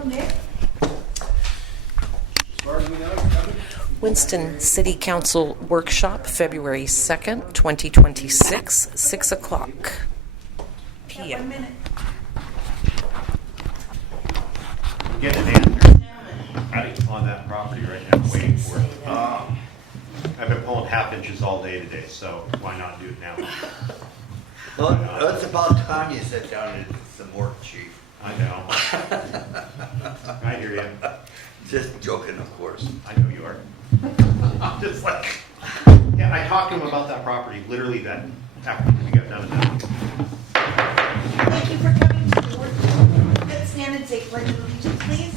from Nick. As far as we know, it's coming. Winston City Council Workshop, February 2nd, 2026, 6 o'clock Yeah, 1 p.m. minute. We're getting an answer on that property right now, waiting for it. I've been pulling half inches all day today, so why not do it now? Well, it's about time you sit down and do some work, chief. I know. I hear you. Just joking, of course. I know you are. Just like, yeah, I talked to him about that property literally that after we got done with that. Thank you for coming to the work. Let's stand and say pledge of allegiance, please.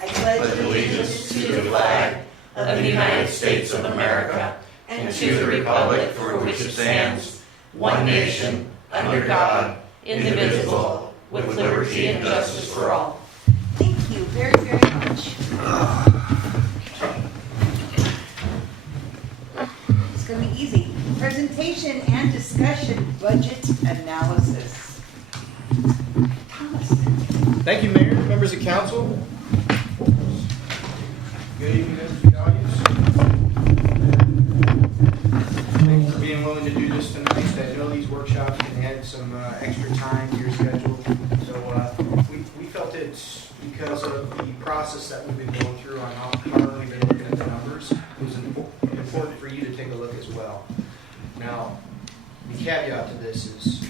I pledge allegiance to the flag of the United States of America and to the republic for which it stands, one nation, under God, indivisible, with liberty and justice for all. Thank you very, very much. It's going to be easy. Presentation and discussion, budget analysis. Thomas. Thank you, Mayor, members of council. Good evening, members of the audience. Thanks for being willing to do this tonight. I know these workshops can add some extra time to your schedule. So we felt it's because of the process that we've been going through on how we've been looking at the numbers. It was important for you to take a look as well. Now, the caveat to this is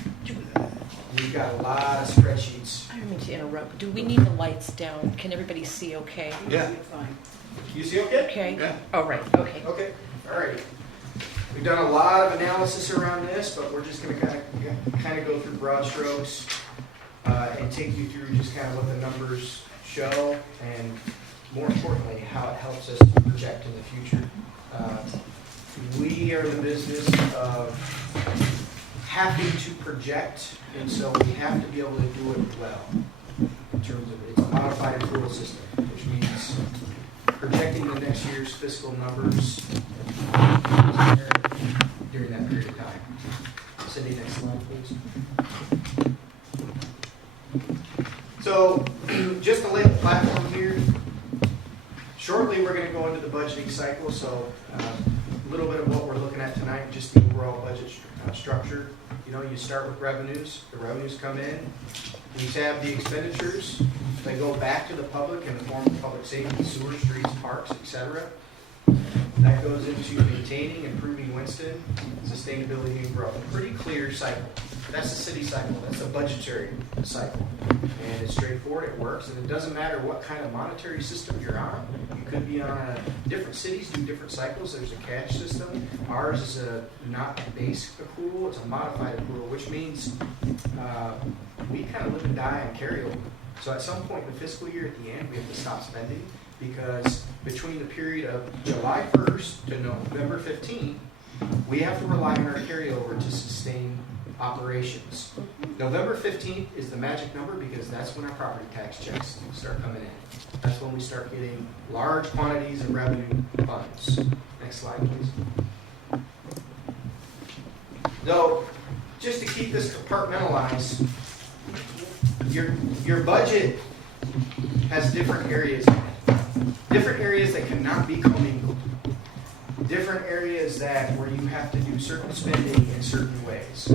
we've got a lot of spreadsheets. I don't mean to interrupt. Do we need the lights down? Can everybody see okay? Yeah. You see okay? Okay? Yeah. Oh, right. Okay. Okay, all right. We've done a lot of analysis around this, but we're just going to kind of go through broad strokes and take you through just kind of what the numbers show and, more importantly, how it helps us to project in the future. We are in the business of having to project, and so we have to be able to do it well in terms of it's a modified accrual system, which means projecting the next year's fiscal numbers during that period of time. Cindy, next slide, please. So, just to lay the platform here, shortly we're going to go into the budgeting cycle, so a little bit of what we're looking at tonight, just the overall budget structure. You know, you start with revenues, the revenues come in, we tab the expenditures, they go back to the public in the form of public safety, sewer, streets, parks, etc. That goes into maintaining, improving Winston, sustainability and growth. A pretty clear cycle. That's the city cycle. That's a budgetary cycle. And it's straightforward, it works, and it doesn't matter what kind of monetary system you're on. You could be on different cities do different cycles. There's a cash system. Ours is not a base accrual, it's a modified accrual, which means we kind of live and die on carryover. So at some point in the fiscal year at the end, we have to stop spending because between the period of July 1st to November 15th, we have to rely on our carryover to sustain operations. November 15th is the magic number because that's when our property tax checks start coming in. That's when we start getting large quantities of revenue funds. Next slide, please. Though, just to keep this compartmentalized, your budget has different areas in it. Different areas that cannot be commingled. Different areas that where you have to do certain spending in certain ways.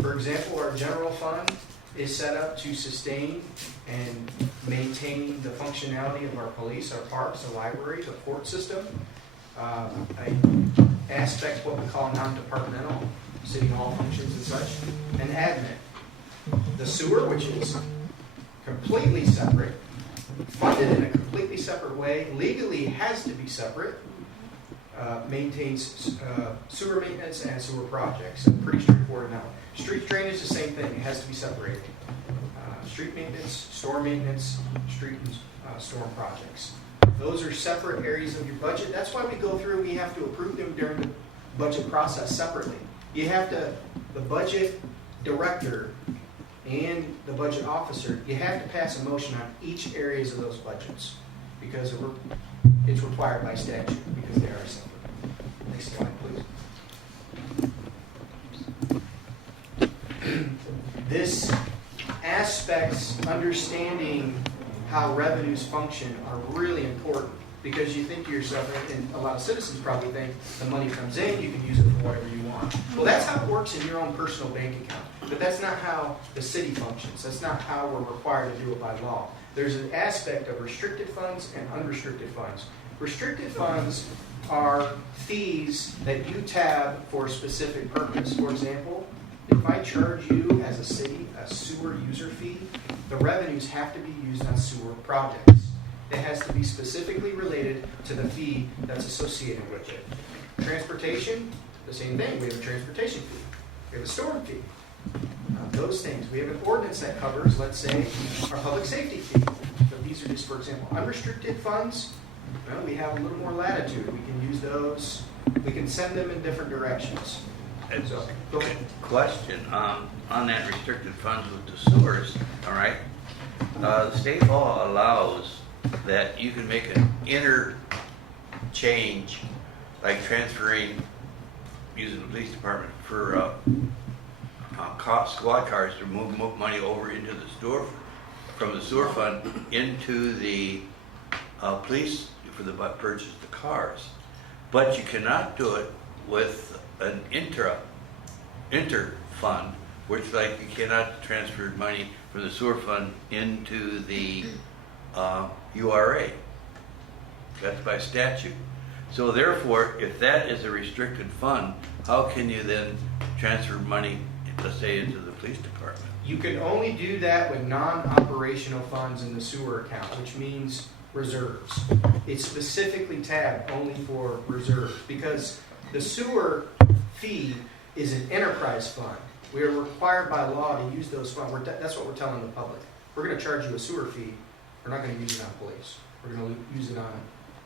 For example, our general fund is set up to sustain and maintain the functionality of our police, our parks, the library, the court system. An aspect what we call non-departmental, city hall functions and such, and admin. The sewer, which is completely separate, funded in a completely separate way, legally has to be separate, maintains sewer maintenance and sewer projects. Pretty straightforward now. Street drainage, the same thing. It has to be separated. Street maintenance, storm maintenance, street and storm projects. Those are separate areas of your budget. That's why we go through, we have to approve them during the budget process separately. You have to, the budget director and the budget officer, you have to pass a motion on each areas of those budgets because it's required by statute because they are separate. Next slide, please. this aspects, understanding how revenues function are really important, because you think to yourself, and a lot of citizens probably think, the money comes in, you can use it for whatever you want. Well, that's how it works in your own personal bank account, but that's not how the city functions. That's not how we're required to do it by law. There's an aspect of restricted funds and unrestricted funds. Restricted funds are fees that you tab for a specific purpose. For example, if I charge you as a city a sewer user fee, the revenues have to be used on sewer projects. It has to be specifically related to the fee that's associated with it. Transportation, the same thing. We have a transportation fee. We have a storm fee. Those things. We have an ordinance that covers, let's say, our public safety fee. So these are just, for example, unrestricted funds. Well, we have a little more latitude. We can use those. We can send them in different directions. And So, go ahead. question, on that restricted funds with the sewers, all right? The state law allows that you can make an interchange, like transferring, using the police department for squad cars to move money over into the sewer, from the sewer fund into the police for the purchase of the cars. But you cannot do it with an inter fund, which like you cannot transfer money from the sewer fund into the URA. That's by statute. So therefore, if that is a restricted fund, how can you then transfer money, let's say, into the police department? You can only do that with non-operational funds in the sewer account, which means reserves. It's specifically tabbed only for reserves, because the sewer fee is an enterprise fund. We are required by law to use those funds. That's what we're telling the public. We're going to charge you a sewer fee. We're not going to use it on police. We're going to use it on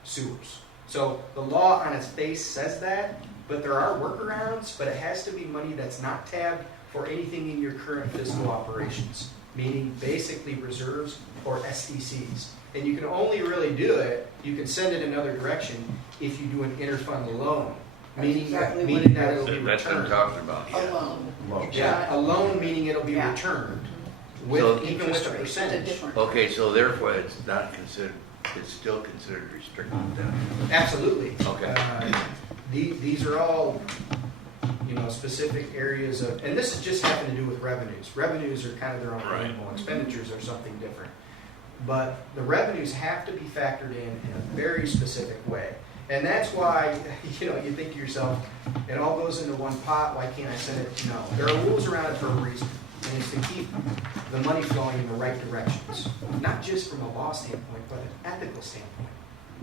sewers. So the law on its face says that, but there are workarounds, but it has to be money that's not tabbed for anything in your current fiscal operations, meaning basically reserves or SDCs. And you can only really do it, you can send it another direction if you do an interfund loan, meaning that it'll be That's what I'm returned. talking about. Yeah. Alone. Yeah, a loan meaning it'll be returned, So- even with a percentage. Okay, so therefore it's not considered, it's still considered restricted then? Absolutely. Okay. These are all, specific areas of, and this is just having to do with revenues. Revenues are kind of their own Right. animal. Expenditures are something different. But the revenues have to be factored in a very specific way. And that's why, you think to yourself, it all goes into one pot, why can't I send it? No. There are rules around it for a reason. And it's to keep the money flowing in the right directions. Not just from a law standpoint, but an ethical standpoint.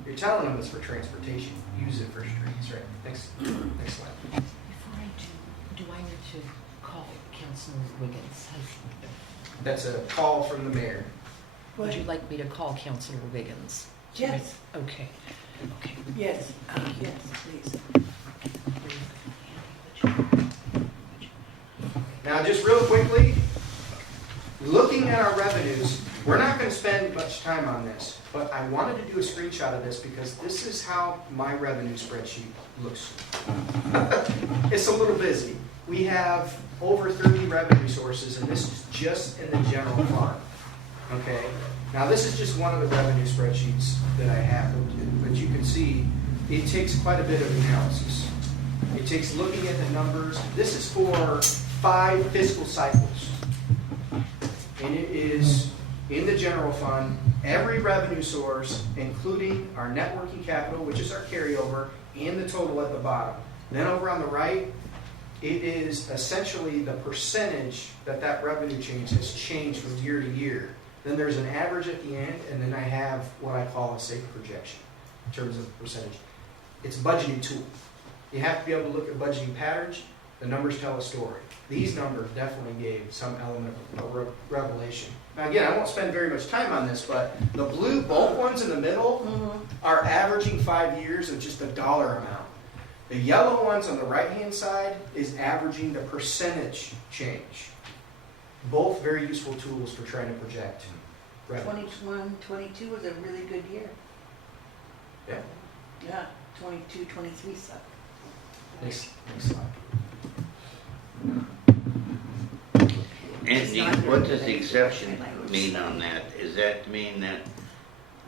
You're telling them it's for transportation. Use it for streets, right? Next slide. Before I do I need to call Councilor Wiggins? Yes. That's a call from the mayor. Would you like me to call Councilor Wiggins? Yes. Okay. Yes, yes, please. Now, just real quickly, looking at our revenues, we're not going to spend much time on this, but I wanted to do a screenshot of this because this is how my revenue spreadsheet looks. It's a little busy. We have over 30 revenue sources, and this is just in the general fund. Okay? Now, this is just one of the revenue spreadsheets that I have, but you can see it takes quite a bit of analysis. It takes looking at the numbers. This is for 5 fiscal cycles. And it is in the general fund, every revenue source, including our net working capital, which is our carryover, and the total at the bottom. Then over on the right, it is essentially the percentage that revenue change has changed from year to year. Then there's an average at the end, and then I have what I call a safe projection in terms of percentage. It's a budgeting tool. You have to be able to look at budgeting patterns. The numbers tell a story. These numbers definitely gave some element of revelation. Now again, I won't spend very much time on this, but the blue bulk ones in the middle are averaging 5 years of just a dollar amount. The yellow ones on the right-hand side is averaging the percentage change. Both very useful tools for trying to project revenue. 21, 22 was a really good year. Yeah. Yeah, 22, 23 sucked. Next slide. And what does the exception mean on that? Is that mean that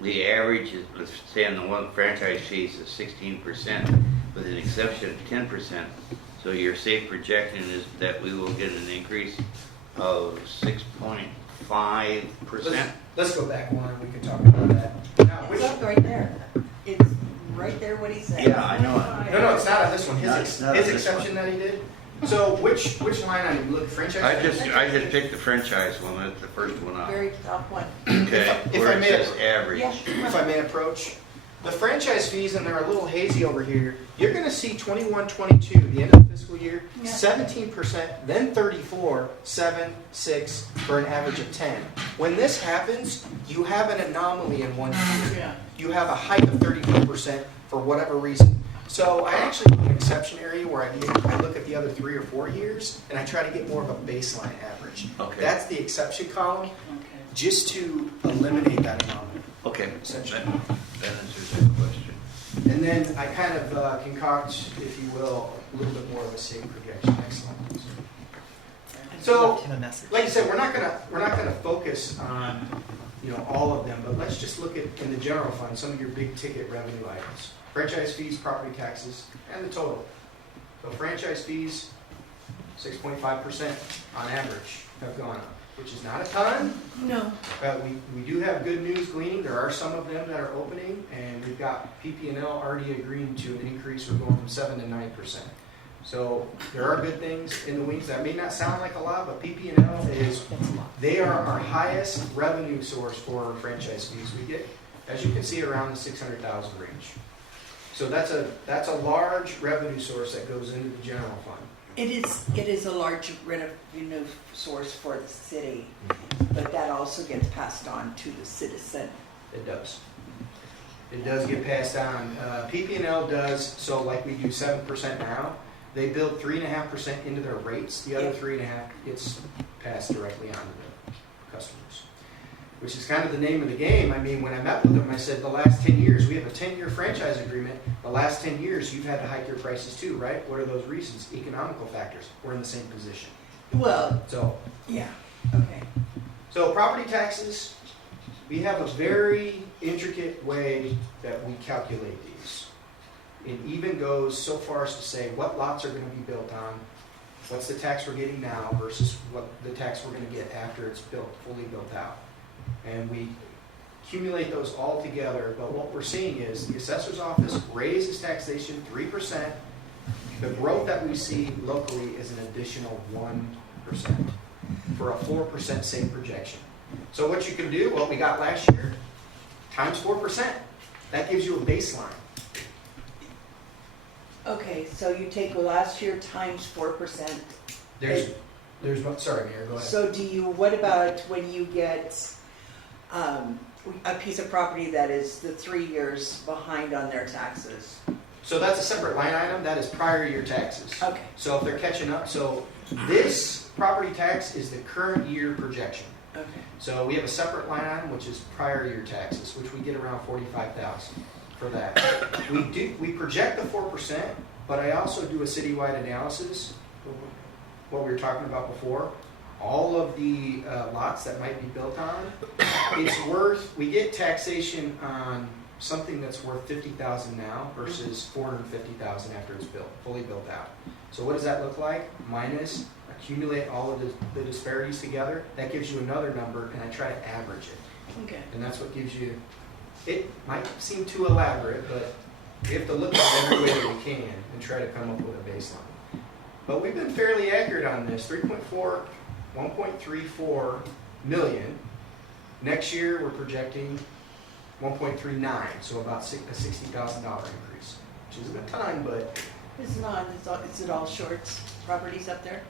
the average is, let's say on the one franchise fees is 16% with an exception of 10%? So your safe projection is that we will get an increase of 6.5%? Let's go back one, we can talk about that. Now, It's up right there. It's right there what he said. Yeah, I know it. no, it's not on this one, No, it's not on his this exception that he did. So which line item, you look, franchise? I just picked the franchise one, that's the first one up. Very top one. Okay, if where I it may- says average. Yeah. If I may approach. The franchise fees, and they're a little hazy over here, you're gonna see 21, 22, the end of the fiscal year, Yeah. 17%, then 34, 7, 6, for an average of 10. When this happens, you have an anomaly in one year. Yeah. You have a hike of 34% for whatever reason. So I actually do an exception area where I look at the other 3 or 4 years, and I try to get more of a baseline average. Okay. That's the exception column, Okay. just to eliminate that anomaly. Okay, Essentially. that answers that question. And then I kind of concoct, if you will, a little bit more of a safe projection. Excellent. So, Left him a message. like I said, we're not gonna focus on all of them, but let's just look at in the general fund some of your big ticket revenue items: franchise fees, property taxes, and the total. So franchise fees, 6.5% on average have gone up, which is not a ton. No. But we do have good news gleaning. There are some of them that are opening, and we've got PP&L already agreeing to an increase. We're going from 7 to 9%. So there are good things in the wings. That may not sound like a lot, but PP&L they are our highest revenue source for franchise fees. We get, as you can see, around the 600,000 range. So that's a large revenue source that goes into the general fund. It is a large revenue source for the city, but that also gets passed on to the citizen. It does. It does get passed on. PP&L does, so like we do 7% now, they build 3.5% into their rates. The other 3.5% gets passed directly on to the customers, which is kind of the name of the game. I mean, when I met with them, I said the last 10 years, we have a 10-year franchise agreement. The last 10 years, you've had to hike your prices too, right? What are those reasons? Economical factors. We're in the same position. Well, So yeah, okay. So property taxes, we have a very intricate way that we calculate these. It even goes so far as to say what lots are going to be built on, what's the tax we're getting now versus what the tax we're going to get after it's built, fully built out. And we accumulate those all together, but what we're seeing is the assessor's office raises taxation 3%. The growth that we see locally is an additional 1% for a 4% safe projection. So what you can do, what we got last year, times 4%. That gives you a baseline. Okay, so you take last year times 4%. Sorry, Mayor, go ahead. So what about when you get a piece of property that is the 3 years behind on their taxes? So that's a separate line item. That is prior year taxes. Okay. So if they're catching up, so this property tax is the current year projection. Okay. So we have a separate line item, which is prior year taxes, which we get around 45,000 for that. We project the 4%, but I also do a citywide analysis, what we were talking about before. All of the lots that might be built on, we get taxation on something that's worth 50,000 now versus 450,000 after it's built, fully built out. So what does that look like? Minus, accumulate all of the disparities together. That gives you another number, and I try to average it. Okay. And that's what gives you, it might seem too elaborate, but we have to look at it every way that we can and try to come up with a baseline. But we've been fairly accurate on this, 1.34 million. Next year, we're projecting 1.39, so about a $60,000 increase, which isn't a ton, but It's not, is it all Shorts properties up there?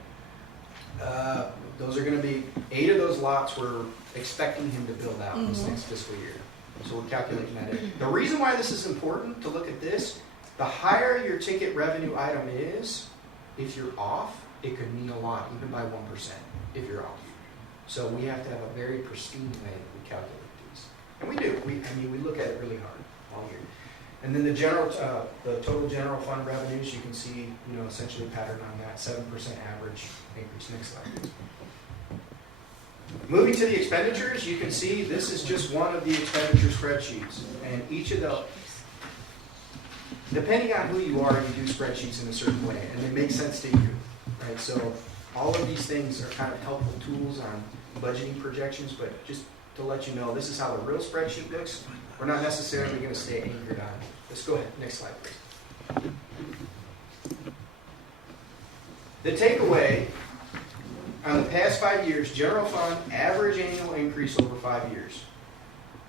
those are going to be 8 of those lots we're expecting him to build out this next fiscal year. So we're calculating that in. The reason why this is important to look at this, the higher your ticket revenue item is, if you're off, it could mean a lot, even by 1%, if you're off. So we have to have a very pristine way that we calculate these. And we do. We look at it really hard all year. And then the total general fund revenues, you can see, essentially a pattern on that, 7% average increase. Next slide. Moving to the expenditures, you can see this is just one of the expenditure spreadsheets. And each of the, depending on who you are, you do spreadsheets in a certain way, and they make sense to you, right? So all of these things are kind of helpful tools on budgeting projections, but just to let you know, this is how the real spreadsheet looks. We're not necessarily going to stay anchored on it. Let's go ahead, next slide, please. The takeaway on the past 5 years, general fund, average annual increase over 5 years.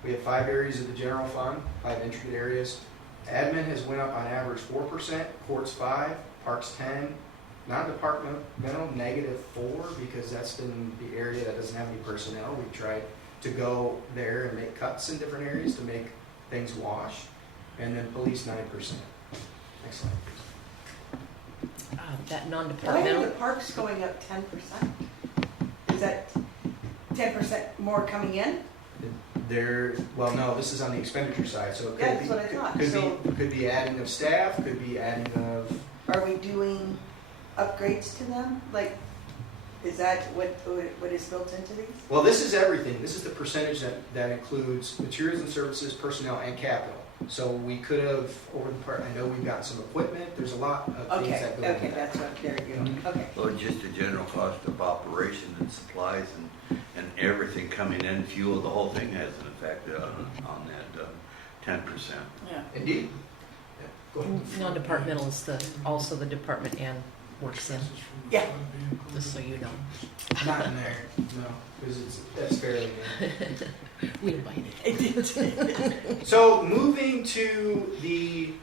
We have 5 areas of the general fund, 5 intricate areas. Admin has went up on average 4%, courts 5, parks 10, non-departmental -4 because that's been the area that doesn't have any personnel. We've tried to go there and make cuts in different areas to make things wash. And then police 9%. Next slide, please. That Why are non-departmental, the parks going up 10%? Is that 10% more coming in? Well, no, this is on the expenditure side, so it could That's be, what I thought. could be adding of staff, could be adding of, Are we doing upgrades to them? Like, is that what is built into these? well, this is everything. This is the percentage that includes materials and services, personnel, and capital. So we could have, over the part, I know we've got some equipment, there's a lot of things Okay, that go into okay, that. that's what, there you go, okay. Well, just the general cost of operation and supplies and everything coming in, fuel, the whole thing has an effect on that 10%. Yeah. Indeed. Yeah, go ahead. non-departmental is also the department Ann works in, Yeah. just so you know. Not in there, no, because that's fairly new. We invited it. So moving to the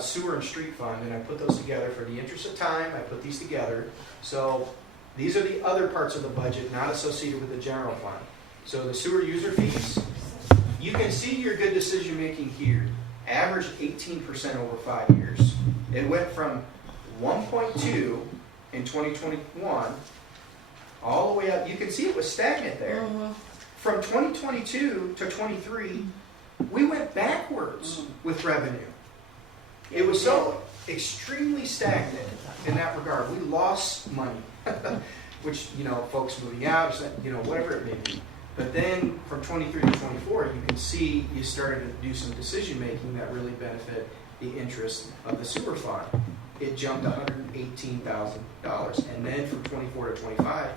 sewer and street fund, and I put those together for the interest of time, I put these together. So these are the other parts of the budget not associated with the general fund. So the sewer user fees, you can see your good decision making here. Average 18% over 5 years. It went from 1.2 in 2021 all the way up. You can see it was stagnant there. Mhm. From 2022 to 23, we went backwards with revenue. It was so extremely stagnant in that regard. We lost money, which, folks moving out, whatever it may be. But then from 23 to 24, you can see you started to do some decision making that really benefit the interest of the sewer fund. It jumped $118,000. And then from 24 to 25,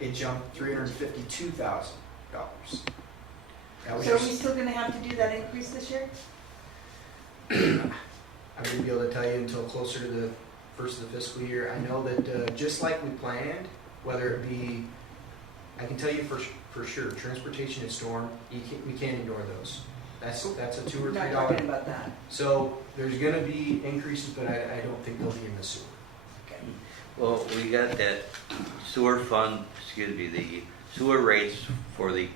it jumped $352,000. So are we still gonna have to do that increase this year? I wouldn't be able to tell you until closer to the first of the fiscal year. I know that just like we planned, whether it be, I can tell you for sure, transportation and storm, we can't ignore those. That's a $2 or Not $3. talking about that. So there's going to be increases, but I don't think they'll be in the sewer. Okay. Well, we got that sewer fund, the sewer rates for the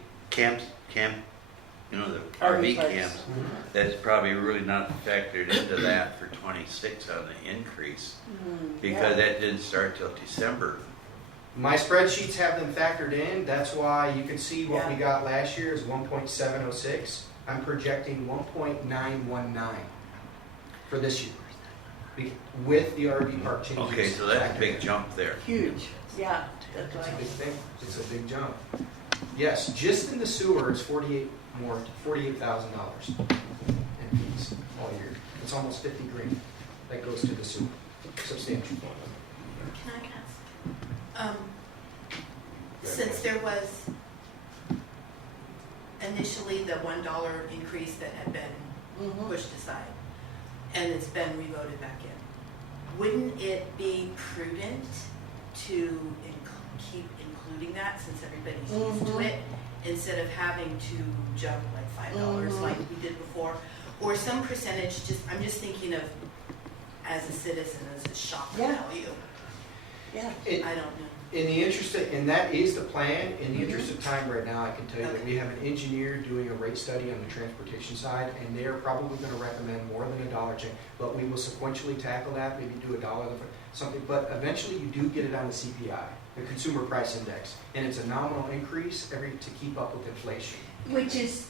the RV parks. camps. That's probably really not factored into that for 26 on the increase, because that didn't start till December. My spreadsheets have them factored in. That's why you can see what we Yeah. got last year is 1.706. I'm projecting 1.919 for this year with the RV park changes. Okay, so that's a factored big in. jump there. Huge, yeah, that's It's a right. big thing. It's a big jump. Yes, just in the sewer, it's $48,000 in fees all year. It's almost 50 grand that goes to the sewer. Substantial. Can I ask? Since there was initially the $1 increase that had been Mhm. pushed aside, and it's been revoted back in, wouldn't it be prudent to keep including that since everybody's used to Mhm. it, instead of having to jump like $5 Mhm. like we did before, or some percentage? I'm just thinking of as a citizen, as a shock Yeah. value. Yeah. I don't know. In the interest of, and that is the plan, in the interest of time right now, I can tell you that Okay. we have an engineer doing a rate study on the transportation side, and they are probably going to recommend more than $1 change, but we will sequentially tackle that, maybe do $1 something, but eventually you do get it on the CPI, the Consumer Price Index, and it's a nominal increase to keep up with inflation. Which is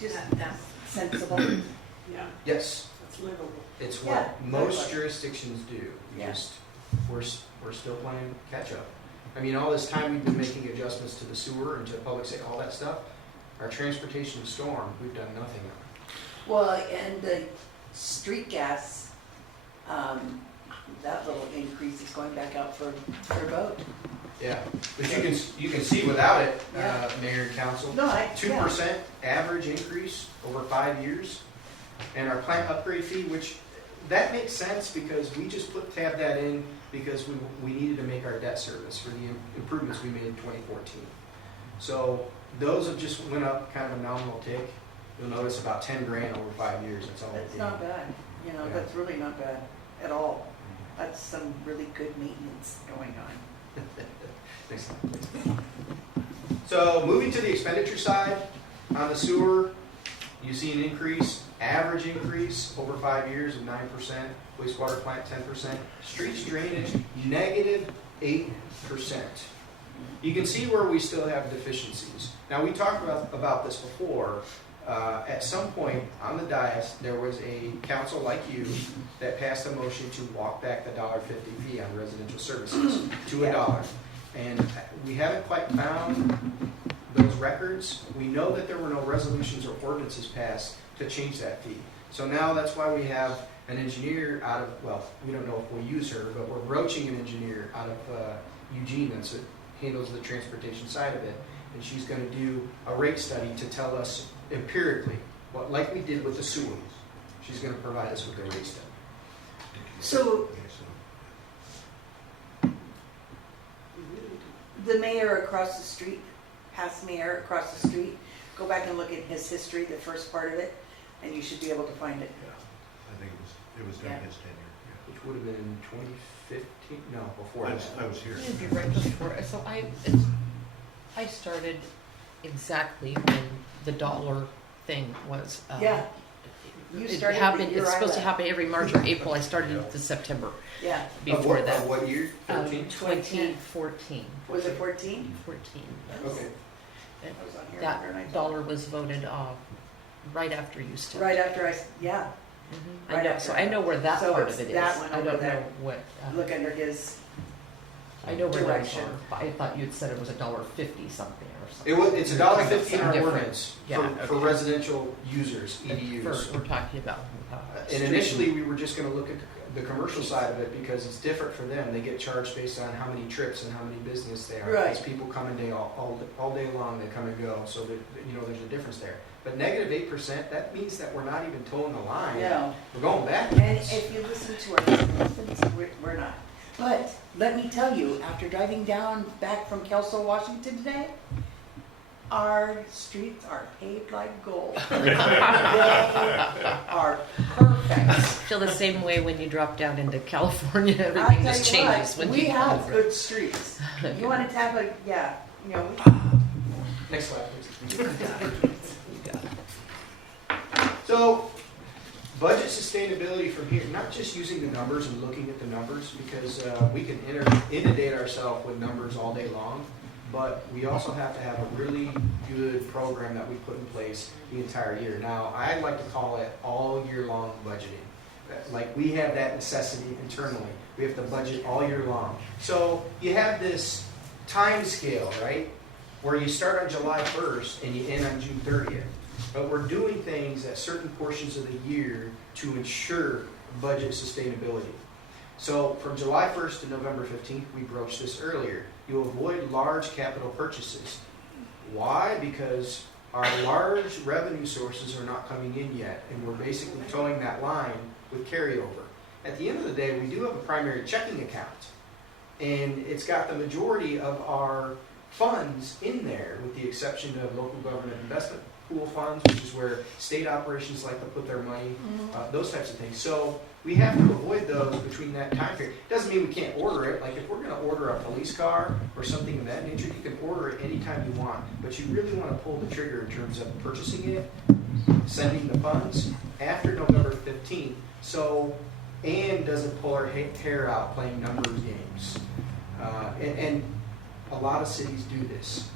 just That's sensible. Yeah. Yes, It's livable. it's Yeah, what most exactly. jurisdictions do. Yeah. Just we're still playing catch up. I mean, all this time we've been making adjustments to the sewer and to public safety, all that stuff. Our transportation of storm, we've done nothing on. Well, and the street gas, that little increase is going back out for a vote. Yeah, but you can see without it, Yeah. Mayor and Council, No, 2% average increase over 5 years. And our plant upgrade fee, which that makes sense because we just tab that in because we needed to make our debt service for the improvements we made in 2014. So those have just went up kind of a nominal tick. You'll notice about 10 grand over 5 years. That's all. That's we not did. bad, you know, Yeah. that's really not bad at all. That's some really good maintenance going on. Next slide, please. So moving to the expenditure side, on the sewer, you see an increase, average increase over 5 years of 9%, wastewater plant 10%, streets drainage negative 8%. You can see where we still have deficiencies. Now we talked about this before. At some point on the dais, there was a council like you that passed a motion to walk back the $1.50 fee on residential services to $1. And we haven't quite found those records. We know that there were no resolutions or ordinances passed to change that fee. So now that's why we have an engineer out of, well, we don't know if we'll use her, but we're broaching an engineer out of Eugene that handles the transportation side of it. And she's going to do a rate study to tell us empirically, what, like we did with the sewer. She's going to provide us with the rate study. So the mayor across the street, past mayor across the street, go back and look at his history, the first part of it, and you should be able to find it. Yeah, I think it was during Yeah. his tenure. Which would have been in 2015? No, before Yeah. that. I was here. It'd be right before, so I started exactly when the dollar thing was. Yeah. You It started the happened, year it's I supposed to left. happen every March or April. I started in September Yeah, before that. Of what year? 13? 2014. was it 14? 14. Okay. And I was on here that and I thought- dollar was voted right after you stepped. Right after yeah, Mhm. right I know, after so I know where that So part it's of it is. that one I over don't there. know what. look under his, I know where those direction. are, but I thought you had said it was $1.50 something or something. It's $1.50 in our Different. ordinance Yeah, for okay. residential users, And EDUs. we're talking about. And street- initially, we were just going to look at the commercial side of it because it's different for them. They get charged based on how many trips and how many business they are. Right. Because people come and day all day long, they come and go. So that, there's a difference there. But negative 8%, that means that we're not even towing the line. no. We're going back. And if you listen to our listens, we're not. But let me tell you, after driving back from Kelso, Washington today, our streets are paved like gold. They are perfect. Feel the same way when you drop down into California. I'll Everything tell just you what, changes when we you have come good streets. You want to have Next slide, please. So, budget sustainability from here, not just using the numbers and looking at the numbers, because we can inundate ourselves with numbers all day long, but we also have to have a really good program that we put in place the entire year. Now, I like to call it all year long budgeting. Like, we have that necessity internally. We have to budget all year long. So, you have this time scale, right? Where you start on July 1st and you end on June 30th. But we're doing things at certain portions of the year to ensure budget sustainability. So from July 1st to November 15th, we broached this earlier. You avoid large capital purchases. Why? Because our large revenue sources are not coming in yet, and we're basically towing that line with carryover. At the end of the day, we do have a primary checking account, and it's got the majority of our funds in there, with the exception of local government investment pool funds, which is where state operations like to put their money, those types of things. So we have to avoid those between that time period. Doesn't mean we can't order it. Like if we're going to order a police car or something of that nature, you can order it anytime you want. But you really want to pull the trigger in terms of purchasing it, sending the funds after November 15th. So Ann doesn't pull her hair out playing numbers games. And a lot of cities do this.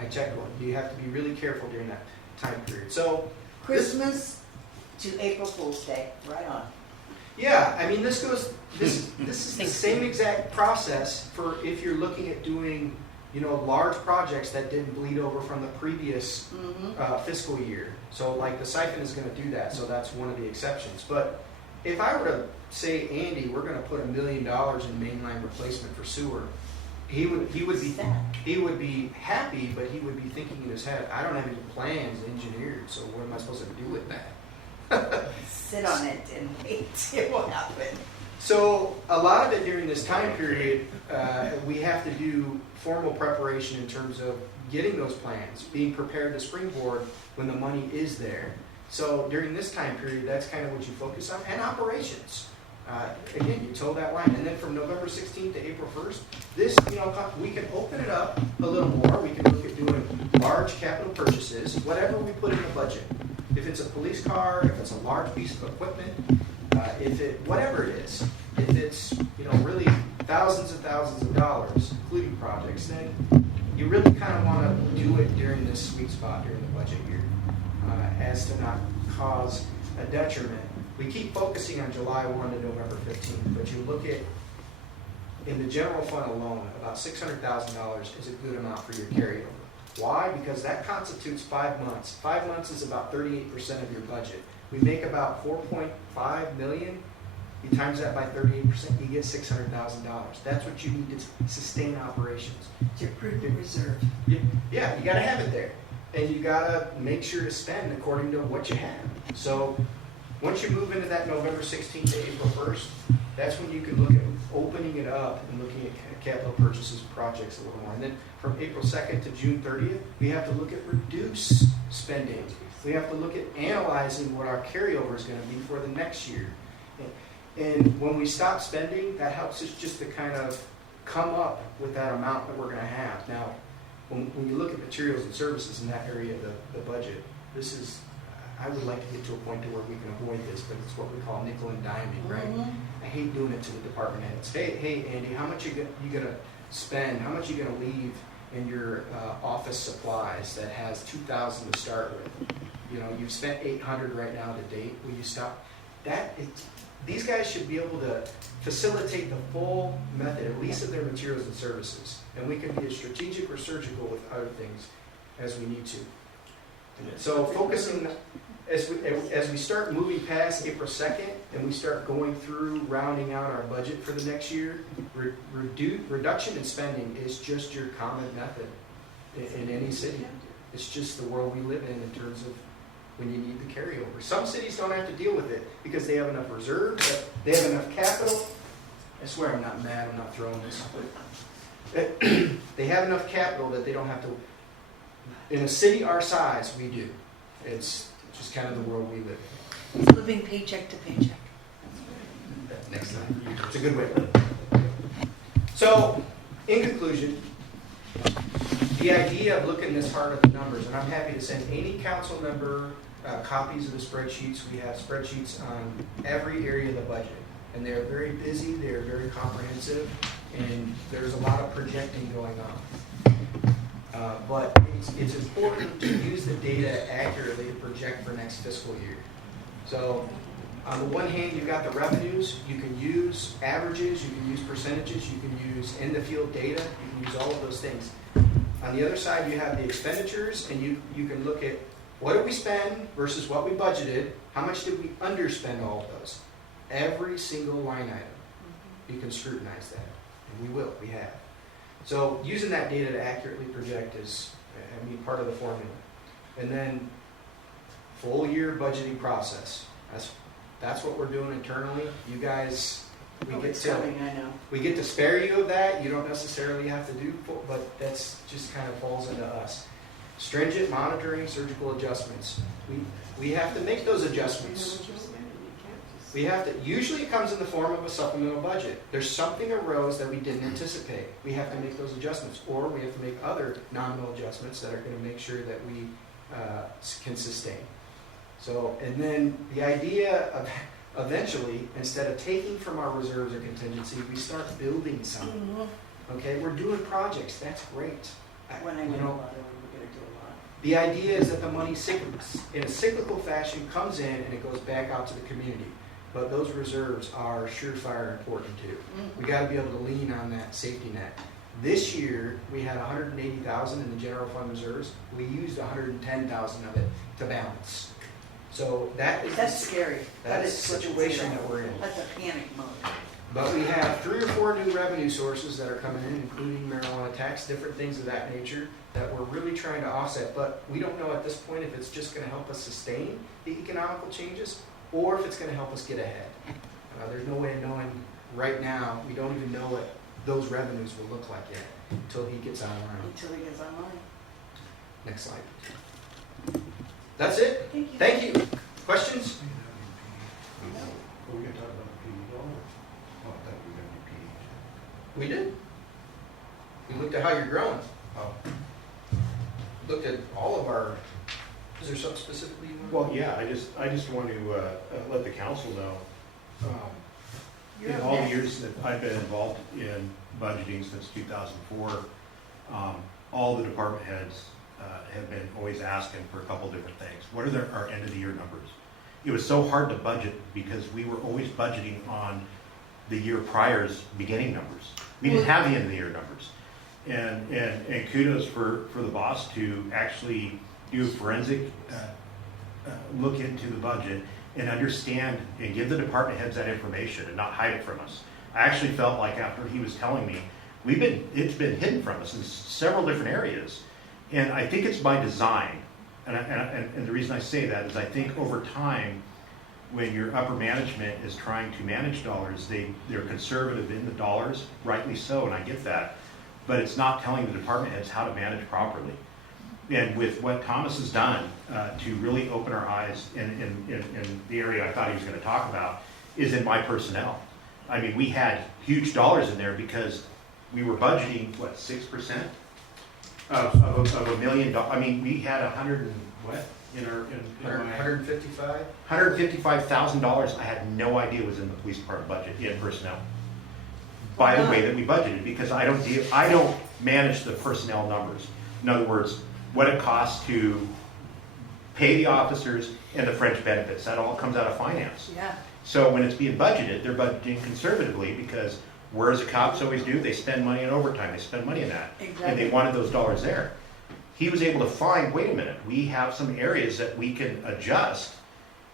I checked one. You have to be really careful during that time period. So Christmas to April Fool's Day, right on. Yeah, I mean, this is the same exact process for if you're looking at doing, large projects that didn't bleed over from the previous fiscal year. So like the siphon is going to do that, so that's one of the exceptions. But if I were to say, Andy, we're going to put $1 million in mainline replacement for sewer, he would be happy, but he would be thinking in his head, I don't have any plans engineered, so what am I supposed to do with that? Sit on it and wait. It will happen. So a lot of it during this time period, we have to do formal preparation in terms of getting those plans, being prepared to springboard when the money is there. So during this time period, that's kind of what you focus on, and operations. Again, you toe that line, and then from November 16th to April 1st, we can open it up a little more. We can look at doing large capital purchases, whatever we put in the budget. If it's a police car, if it's a large piece of equipment, whatever it is, if it's really thousands and thousands of dollars, including projects, then you really kind of want to do it during this sweet spot during the budget year, as to not cause a detriment. We keep focusing on July 1 to November 15th, but you look at, in the general fund alone, about $600,000 is a good amount for your carryover. Why? Because that constitutes 5 months. 5 months is about 38% of your budget. We make about $4.5 million. You times that by 38%, you get $600,000. That's what you need to sustain operations. It's your prudent reserve. Yeah, you got to have it there. And you got to make sure to spend according to what you have. So once you move into that November 16th to April 1st, that's when you can look at opening it up and looking at capital purchases and projects a little more. And then from April 2nd to June 30th, we have to look at reduced spending. We have to look at analyzing what our carryover is going to be for the next year. And when we stop spending, that helps us just to kind of come up with that amount that we're going to have. Now, when you look at materials and services in that area of the budget, I would like to get to a point to where we can avoid this, but it's what we call nickel and diming, right? I hate doing it to the department heads. Hey, Andy, how much you going to spend? How much you going to leave in your office supplies that has $2,000 to start with? You've spent $800 right now to date. Will you stop? These guys should be able to facilitate the full method, at least of their materials and services. And we can be as strategic or surgical with other things as we need to. So focusing, as we start moving past April 2nd and we start going through rounding out our budget for the next year, reduction in spending is just your common method in any city. It's just the world we live in terms of when you need the carryover. Some cities don't have to deal with it because they have enough reserves, they have enough capital. I swear I'm not mad, I'm not throwing this, but they have enough capital that they don't have to. In a city our size, we do. It's just kind of the world we live in. It's living paycheck to paycheck. Next time. It's a good way to live. So, in conclusion, the idea of looking this hard at the numbers, and I'm happy to send any council member copies of the spreadsheets. We have spreadsheets on every area of the budget, and they're very busy, they're very comprehensive, and there's a lot of projecting going on. But it's important to use the data accurately to project for next fiscal year. So on the one hand, you've got the revenues. You can use averages, you can use percentages, you can use in-the-field data, you can use all of those things. On the other side, you have the expenditures, and you can look at what did we spend versus what we budgeted, how much did we underspend all of those. Every single line item, you can scrutinize that, and we will, we have. So using that data to accurately project is, part of the formula. And then full year budgeting process. That's what we're doing internally. You guys, we get to spare you of that. You don't necessarily have to do, but that's just kind of falls into us. Stringent monitoring, surgical adjustments. We have to make those adjustments. We have to, usually it comes in the form of a supplemental budget. There's something arose that we didn't anticipate. We have to make those adjustments, or we have to make other nominal adjustments that are going to make sure that we can sustain. So, and then the idea of eventually, instead of taking from our reserves or contingency, we start building something. Okay, we're doing projects. That's great. When I know a lot of them, we're going to do a lot. The idea is that the money in a cyclical fashion comes in and it goes back out to the community. but those reserves are surefire important too. We gotta be able to lean on that safety net. This year, we had 180,000 in the general fund reserves. We used 110,000 of it to balance. So That's scary. That that's is the situation that we're in. That's a panic mode. But we have 3 or 4 new revenue sources that are coming in, including marijuana tax, different things of that nature that we're really trying to offset. But we don't know at this point if it's just going to help us sustain the economical changes or if it's going to help us get ahead. There's no way of knowing right now. We don't even know what those revenues will look like yet until he gets online. Until he gets online. Next slide. That's it. Thank you. Thank you. Questions? We're gonna talk about the PD dollar. Oh, I thought we were gonna do PD. We did. We looked at how you're growing. Oh. Looked at all of our. Is there something specifically you want? Well, yeah, I just want to let the council know, You're in up all the next. years that I've been involved in budgeting since 2004, all the department heads have been always asking for a couple different things. What are our end of the year numbers? It was so hard to budget because we were always budgeting on the year prior's beginning numbers. We didn't have the end of the year numbers. And kudos for the boss to actually do a forensic look into the budget and understand and give the department heads that information and not hide it from us. I actually felt like after he was telling me, it's been hidden from us in several different areas. And I think it's by design. And the reason I say that is I think over time, when your upper management is trying to manage dollars, they're conservative in the dollars, rightly so, and I get that. But it's not telling the department heads how to manage properly. And with what Thomas has done to really open our eyes in the area I thought he was going to talk about is in my personnel. I mean, we had huge dollars in there because we were budgeting, 6% of $1 million. I mean, we had $155,000. I had no idea was in the police department budget in personnel. By the way that we budgeted, because I don't manage the personnel numbers. In other words, what it costs to pay the officers and the French benefits. That all comes out of finance. Yeah. So when it's being budgeted, they're budgeting conservatively because where does the cops always do? They spend money on overtime. They spend money on that. Exactly. And they wanted those dollars there. He was able to find, wait a minute, we have some areas that we can adjust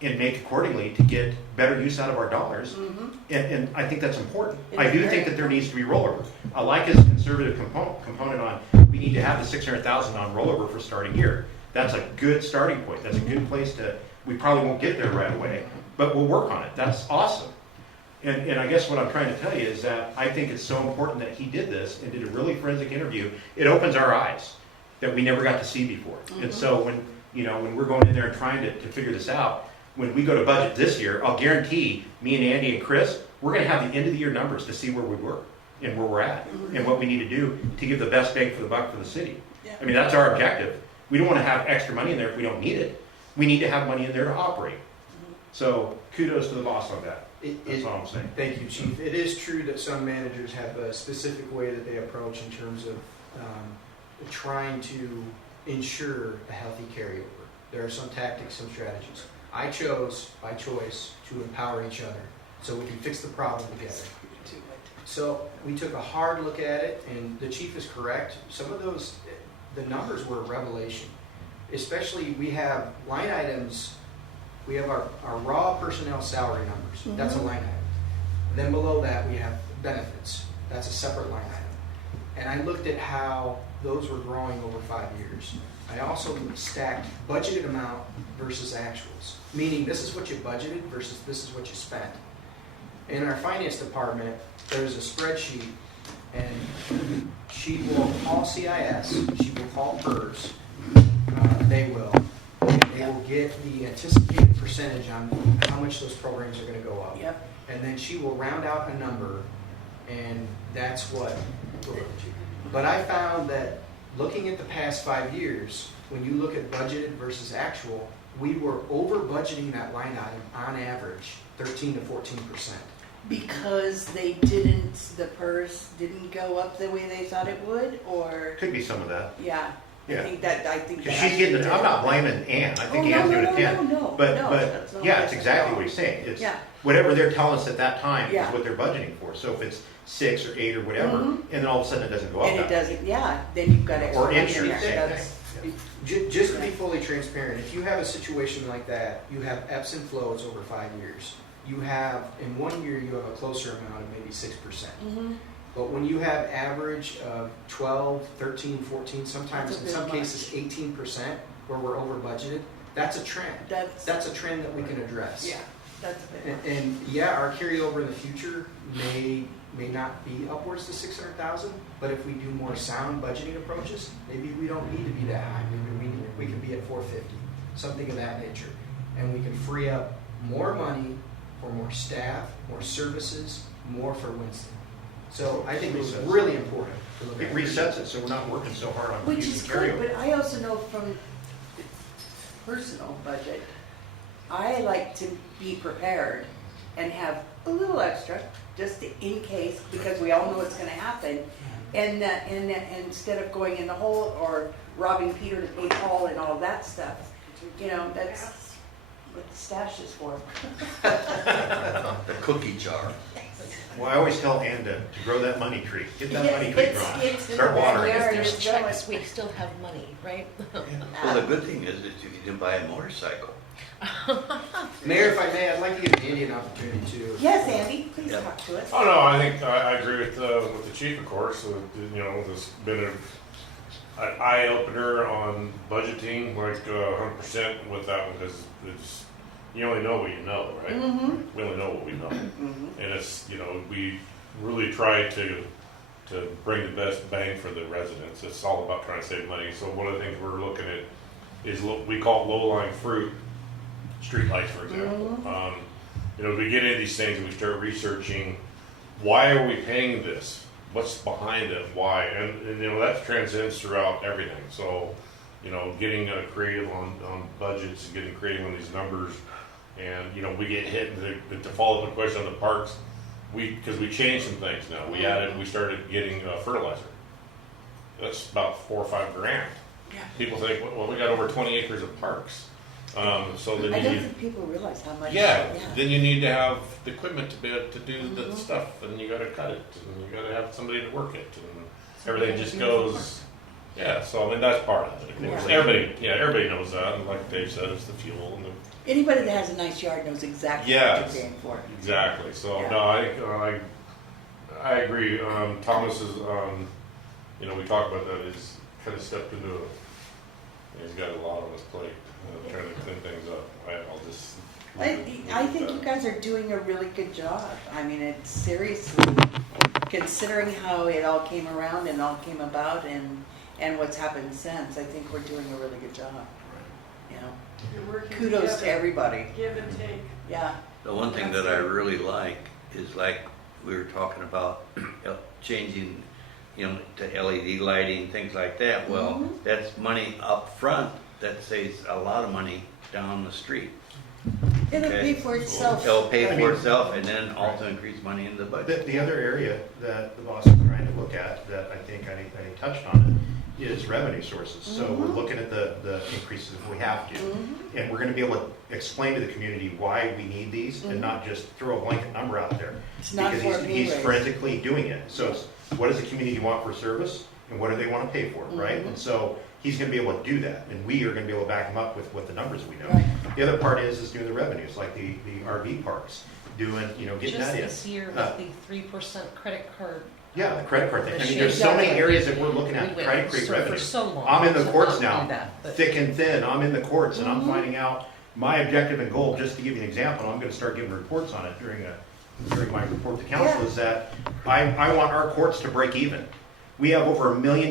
and make accordingly to get better use out of our dollars. Mm-hmm. And I think that's important. It I is do very think that there needs to be rollover. I like his conservative component on, we need to have the 600,000 on rollover for starting year. That's a good starting point. That's a good place to, we probably won't get there right away, but we'll work on it. That's awesome. And I guess what I'm trying to tell you is that I think it's so important that he did this and did a really forensic interview. It opens our eyes that we never got to see before. Mm-hmm. And so when we're going in there and trying to figure this out, when we go to budget this year, I'll guarantee me and Andy and Chris, we're going to have the end of the year numbers to see where we were and where we're at and what we need to do to give the best bang for the buck for the city. Yeah. I mean, that's our objective. We don't want to have extra money in there if we don't need it. We need to have money in there to operate. So kudos to the boss on that. That's all I'm saying. Thank you, Chief. It is true that some managers have a specific way that they approach in terms of trying to ensure a healthy carryover. There are some tactics, some strategies. I chose, by choice, to empower each other so we can fix the problem together. So we took a hard look at it, and the Chief is correct. Some of those, the numbers were a revelation. Especially, we have line items. We have our raw personnel salary numbers. Mm-hmm. That's a line item. Then below that, we have benefits. That's a separate line item. And I looked at how those were growing over 5 years. I also stacked budgeted amount versus actuals, meaning this is what you budgeted versus this is what you spent. In our finance department, there's a spreadsheet, and she will call CIS, she will call PERS, they will get the anticipated percentage on how much those programs are going to go up. Yep. And then she will round out a number, and that's what we're looking to. But I found that looking at the past 5 years, when you look at budgeted versus actual, we were over budgeting that line item on average 13 to 14%. Because the PERS didn't go up the way they thought it would, or Could be some of that. yeah. Yeah. I think that Because she's getting it. I'm not blaming Ann. I think Ann's doing it 10. No, But that's not yeah, what it's I exactly said. what he's saying. It's Yeah. whatever they're telling us at that time Yeah. is what they're budgeting for. So if it's 6 or 8 or whatever, Mhm. and then all of a sudden it doesn't go up And it that much. doesn't, yeah, then you've got extra Or money in insurance, there. same That's- thing. Just to be fully transparent, if you have a situation like that, you have ebbs and flows over 5 years. You have, in 1 year, you have a closer amount of maybe 6%. Mhm. But when you have average of 12, 13, 14, sometimes That's a in bit some much. cases 18%, where we're over budgeted, that's a trend. That's a trend that we can address. Yeah, that's a bit much. And yeah, our carryover in the future may not be upwards to 600,000, but if we do more sound budgeting approaches, maybe we don't need to be that high. Maybe we can be at 450, something of that nature. And we can free up more money for more staff, more services, more for Winston. So I think it was really important to look It at. resets it, so we're not working so hard on Which using is good, carryover. but I also know from personal budget, I like to be prepared and have a little extra, just in case, because we all know it's gonna happen. And instead of going in the hole or robbing Peter to pay Paul and all that stuff, you know, that's what the stash is for. The cookie jar. Well, I always tell Ann to grow that money tree. Get that money tree It's growing. in Start the watering it. backyard, There's it's checks, going. we still have money, right? Well, the good thing is that you can buy a motorcycle. Mayor, if I may, I'd like to give Andy an opportunity to. Yes, Andy, please Yeah. talk to us. Oh, no, I think I agree with the chief, of course. You know, there's been an eye opener on budgeting, like 100% with that one, because it's, you only know what you know, right? Mm-hmm. We only know what we know. Mm-hmm. And it's, you know, we really try to bring the best bang for the residents. It's all about trying to save money. So one of the things we're looking at is we call it low-lying fruit, street lights, for example. Mhm. You know, as we get into these things and we start researching, why are we paying this? What's behind it? Why? And you know, that transcends throughout everything. So, you know, getting creative on budgets, getting creative on these numbers, and you know, we get hit. To follow up the question on the parks, because we changed some things now. We started getting fertilizer. That's about $4 or $5 grand. Yeah. People think, well, we got over 20 acres of parks. So then I you don't need, think people realize how much. then you need to have the equipment to be able to do the stuff, and you got to cut it, and you got to have somebody to work it, and everything just goes. Yeah, so I mean that's part of it. Of course. Yeah. Everybody knows that, and like Dave said, it's the fuel and the Anybody that has a nice yard knows exactly Yes. what you're paying for. exactly. So Yeah. no, I agree. Thomas is, you know, we talked about that. He's kind of stepped into it. He's got a lot on his plate, trying to clean things up. I'll just. I think you guys are doing a really good job. I mean, it's seriously, considering how it all came around and all came about and what's happened since, I think we're doing a really good job. You know, You're working kudos to together. everybody. Give and take. Yeah. The one thing that I really like is like we were talking about changing, you know, to LED lighting, things like that. Well, Mhm. that's money up front that saves a lot of money down the street. It'll Okay. pay for itself. It'll pay I for mean- itself and then also increase money in the budget. The other area that the boss is trying to look at, that I think I touched on it, is revenue sources. So we're Mhm. looking at the increases if we have to. Mhm. And we're gonna be able to explain to the community why we need these Mhm. and not just throw a blanket number out there. It's not Because for a he's pay raise. forensically doing it. So it's, what does the community want for service and what do they wanna pay for, right? Mhm. And so he's gonna be able to do that, and we are gonna be able to back him up with what the numbers we know. Right. The other part is doing the revenues, like the RV parks, doing, you know, getting Just that in. this year with Uh, the 3% credit card. Yeah, the credit card thing. I mean, Machine. there's so many Yeah. areas that we're looking at, We trying to went create for revenue. so long. I'm in the to courts not now, do that, but- thick and thin, I'm in the courts, and I'm Mhm. finding out my objective and goal, just to give you an example, I'm gonna start giving reports on it during my report to council, Yeah. is that I want our courts to break even. We have over $1 million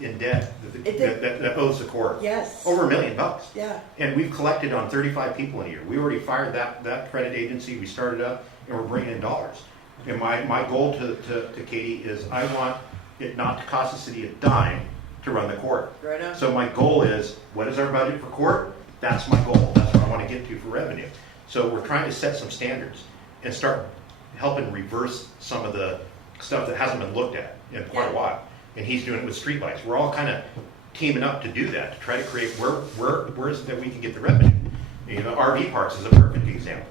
in debt that owes the court. Yes. Over $1 million. Yeah. And we've collected on 35 people in a year. We already fired that credit agency, we started up, and we're bringing in dollars. And my goal to Katie is I want it not to cost the city a dime to run the court. Right on. So my goal is, what is our budget for court? That's my goal. That's what I want to get to for revenue. So we're trying to set some standards and start helping reverse some of the stuff that hasn't been looked at in quite a Yeah. while. And he's doing it with streetlights. We're all kind of teaming up to do that, to try to create where is it that we can get the revenue. You know, RV parks is a perfect example.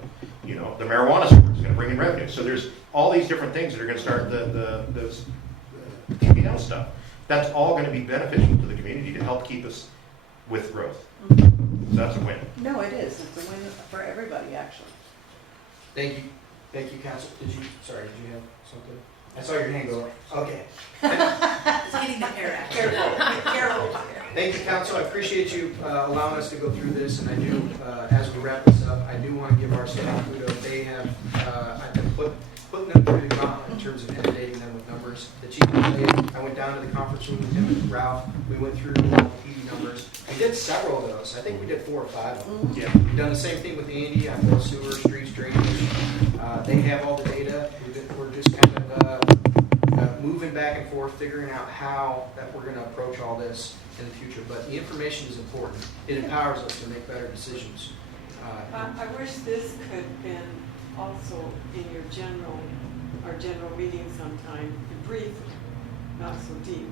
You know, the marijuana store is gonna bring in revenue. So there's all these different things that are gonna start the TPL stuff. That's all gonna be beneficial to the community to help keep us with growth. So that's a win. No, it is. It's a win for everybody, actually. Thank you, Council. Did you have something? I saw your hand go up. Okay. It's getting the hair out. Careful. Thank you, Council. I appreciate you allowing us to go through this, and I do, as we wrap this up, I do want to give our staff kudos. They have, I've been putting them through the gauntlet in terms of inundating them with numbers. The chief today, I went down to the conference room with him and Ralph. We went through all the PD numbers. We did several of those. I think we did 4 or 5 of them. Yeah. We've done the same thing with Andy on both sewer, streets, drainage. They have all the data. We're just kind of moving back and forth, figuring out how that we're going to approach all this in the future. But the information is important. It empowers us to make better decisions. I wish this could have been also in your general meeting sometime, brief, not so deep,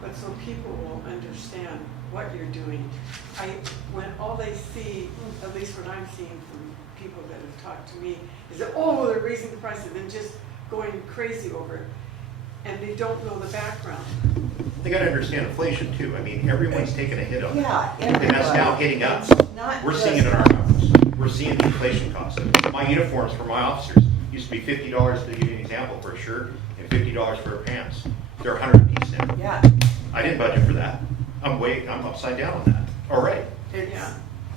but so people will understand what you're doing. When all they see, at least what I'm seeing from people that have talked to me, is that, oh, they're raising the price and then just going crazy over it. And they don't know the background. They gotta understand inflation too. I mean, everyone's taking a hit on it. Yeah. And that's now hitting us. Not We're just seeing it in our numbers. We're seeing the inflation costs. My uniforms for my officers used to be $50, to give you an example, for a shirt, and $50 for pants. They're $100 a piece now. Yeah. I didn't budget for that. I'm upside down on that already. Yeah.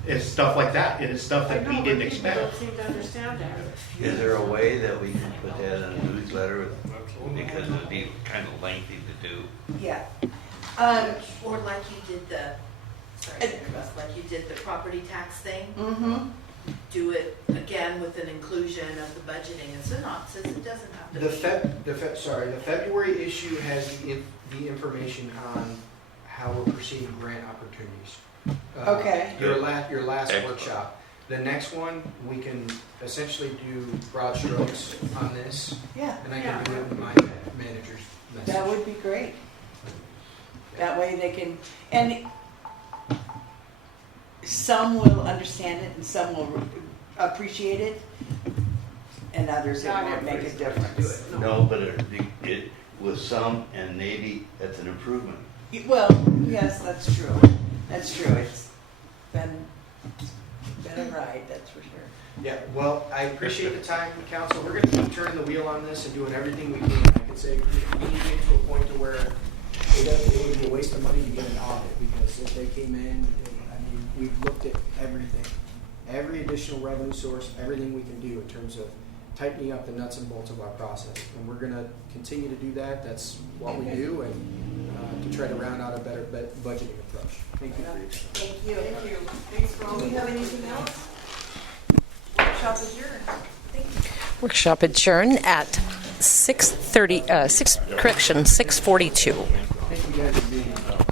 It's stuff like that. It is stuff I that know, we but didn't people expect. don't seem to understand that. Is there a way that we can put that in a newsletter? Because it'd be kind of lengthy to do. Yeah. Or like you did like you did the property tax thing. Mm-hmm. Do it again with an inclusion of the budgeting and synopsis. It doesn't have to The February issue has the information on how we're perceiving grant opportunities. Okay. Your last Excellent. workshop. The next one, we can essentially do broad strokes on this, Yeah. and I can do it in my manager's message. That would be great. That way they can, and some will understand it and some will appreciate it, and others it Not won't make a everybody's gonna difference. do it. No, but it was some, and maybe that's an improvement. Well, yes, that's true. That's true. It's been a ride, that's for sure. Yeah, well, I appreciate the time, council. We're gonna keep turning the wheel on this and doing everything we can. I could say we need to get to a point to where it would be a waste of money to get an audit, because if they came in, we've looked at everything. Every additional revenue source, everything we can do in terms of tightening up the nuts and bolts of our process. And we're gonna continue to do that. That's what we do, and to try to round out a better budgeting approach. Thank you for your time. Thank you. Thank you. Thanks for all. Do we have anything else? workshop adjourned. Thank you. Workshop adjourned at 6:42. Thank you guys for being